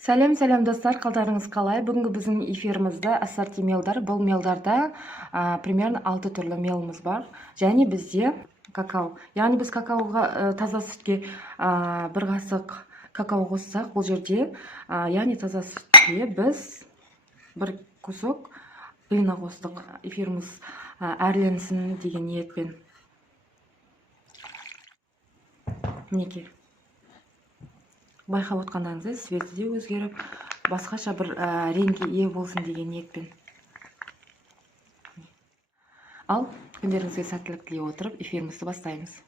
Сәлем достар, қалдарыңыз қалай? Бүгінгі біздің эфирімізді ассорти мелдар. Бұл мелдарда примерно 6 түрлі меліміз бар. Және бізде какао. Яғни біз какаоға таза сүтке бір қасық какао қоссақ, бұл жерде яғни таза сүтке біз бір кусок глина қостық. Эфиріміз әрленсін деген ниетпен. Мінекей. Байқап отқандарыңыздай светі де өзгеріп, басқаша бір реңге ие болсын деген ниетпен. Ал күндеріңізге сәттілік тілей отырып, эфирімізді бастаймыз.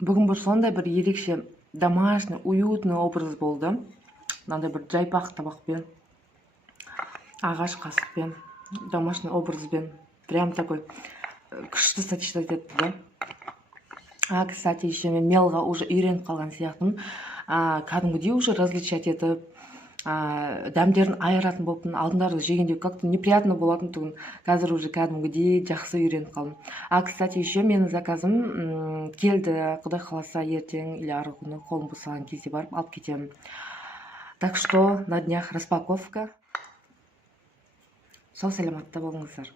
Бүгін бір сондай бір ерекше домашний, уютный образ болды. Мынандай бір жайпақ табақпен, ағаш қасықпен, домашний образбен. Прям такой күшті сочетать етті да. Кстати, еще мен мелға уже үйреніп қалған сияқтымын. Кәдімгідей уже различать етіп, дәмдерін айыратын болыппын. Алдындары жегенде как-то неприятно болатын тұғын. Қазір уже кәдімгідей жақсы үйреніп қалдым. Кстати, еще менің заказым келді. Құдай қаласа ертең или арғы күні қолым босаған кезде барып алып кетемін. Так что на днях распаковка. Сау саламатта болыңыздар.